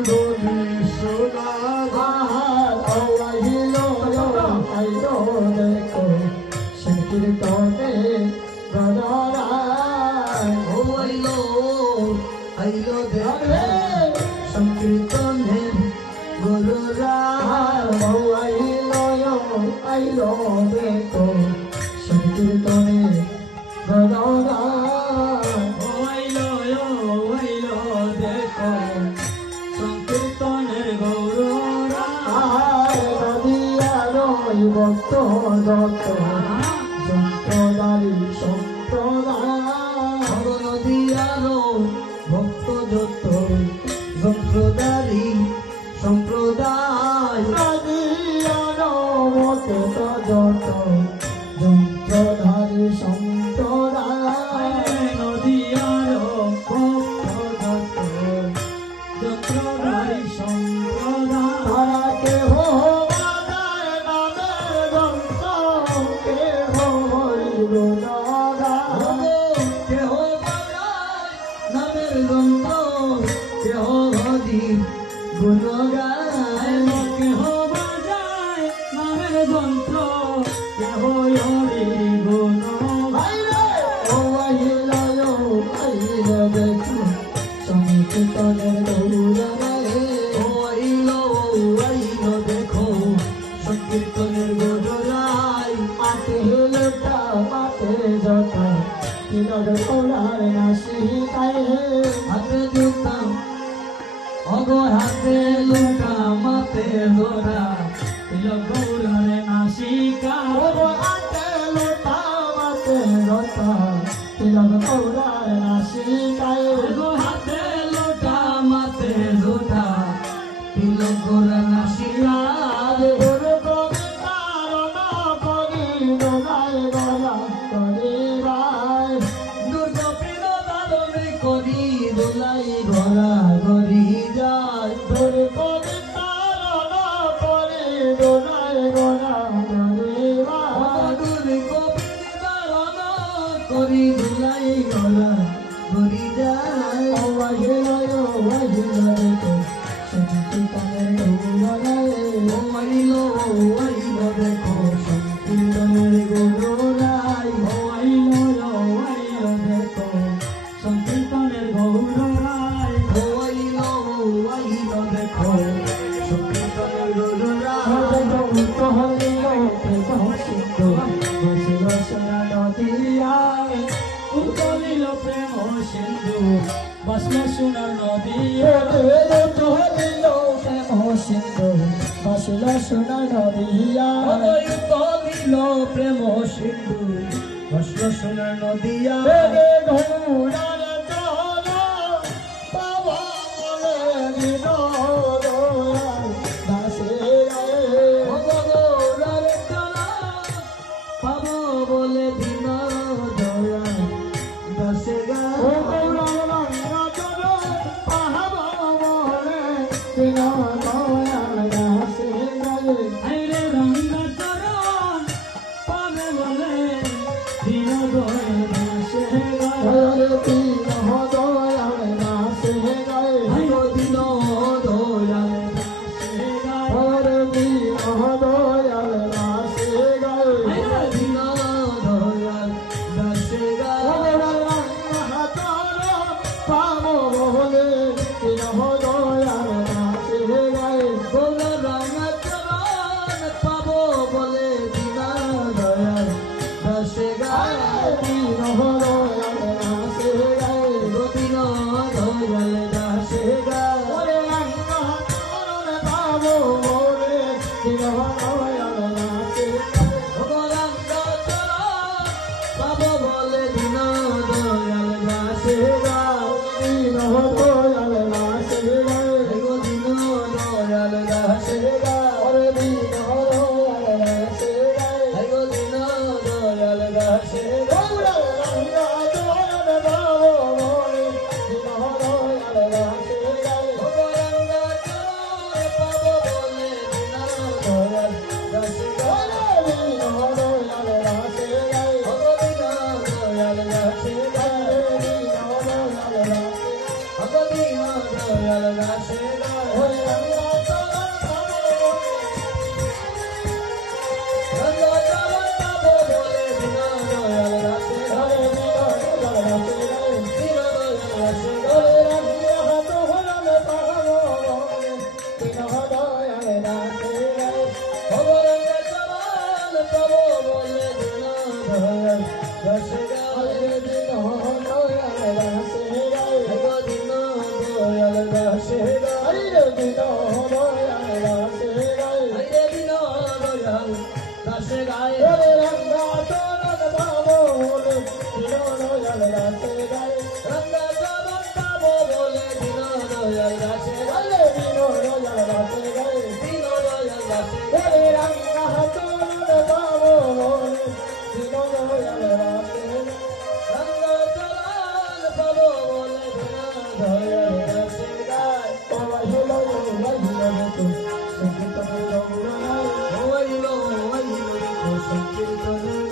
তুমি সোনা আইলো দেখো সংকীর্তনে গণরায় আইলো দেখো সংকীর্তনে গুরুরায় আইলো দেখো সংকীর্তনে গণরায় আইলো দেখো সংকীর্তনের গৌররায় নদিয়ারই ভক্ত যত সম্প্রদায় সম্প্রদায় নদিয়ারো ভক্ত যত সম্প্রদায় সম্প্রদায় নদিয়ারো ভক্ত যত যন্ত্রধারী সম্প্রদায় নদিয়ারো ভক্ত যত যন্ত্রধারী সম্প্রদায় তারা কেহ বাজায় নামের যন্ত্র কেহ হইল কেহ বাজায় নামের যন্ত্র কেহ হরি গুণ গায় কেহ বাজায় নামের যন্ত্র কেহ হরি গুণ সংকীর্তনের গৌররায় আইলো দেখো সংকীর্তনের গৌররায় মাতে লোটা মাতে যথা তিলক ওড়ার নাসিকায় হাতে জুতা অগো হাতে লুকা মাতে জোড়া তিলক গৌরারে নাসিকা হাতে লোটা মাতে যথা তিলক ওড়ার নাসিকায় অগো হাতে লোটা মাতে জোড়া তিলক গৌরা নাসিকা গুরু গোবিন্দার নাপরি দোলায় গলা করে রায় দুর্গা প্রিয় দাদনে করি দোলাই গলা গরি যায় গুরু গোবিন্দার নাপরি দোলায় গলা করে রায় দুর্গা গোবিন্দার করি দোলাই গলা গরি যায় আইলো দেখো সংকীর্তনের গৌররায় আইলো দেখো সংকীর্তনের গৌররায় আইলো দেখো সংকীর্তনের গৌররায় উতলিল প্রেম সিন্ধু বাসল সোনার নদী সোনা নদিয়া উতলিল প্রেম সিন্ধু বাসল সোনার নদিয়া ঘোড়ার চল পাবলে বিনোদ দাসে গৌরার চলা পাব বলে দিন দয়া দাসে গা আইরে রঙ্গা চরণ পাবে বলে দিন দয়া দাসে গা আইরো দিন দয়া দাসে গা আইরো দিন দয়া দাসে গা পাবো বলে ওরে রঙ্গা চরণ পাবো রঙ্গা চরণ পাবো বলে দীনদয়াল দাসে গায় ওরে দীনদয়াল দাসে গায় দীনদয়াল দাসে গায় ওরে রঙ্গা হাত হরণ পাবো বলে দীনদয়াল দাসে গায় ভবরঙ্গা চরণ পাবো বলে দীনদয়াল দাসে গায় ওরে দীনদয়াল দাসে গায় দীনদয়াল দাসে গায় আইরে দীনদয়াল দাসে গায় হরে দীনদয়াল দাসে গায় ওরে রঙ্গা চরণ পাবো বলে দীনদয়াল দাসে গায় রঙ্গা চরণ পাবো বলে দীনদয়াল দাসে গায় ওরে দীনদয়াল দাসে গায় দীনদয়াল দাসে গায় ওরে রঙ্গা চরণ পাবো বলে দীনদয়াল দাসে গায় রঙ্গা চরণ পাবো বলে দীনদয়াল দাসে গায় ওয়াইলো ওয়াইলো তো সংকীর্তন গৌরনায় হরিলো হরিলো সংকীর্তন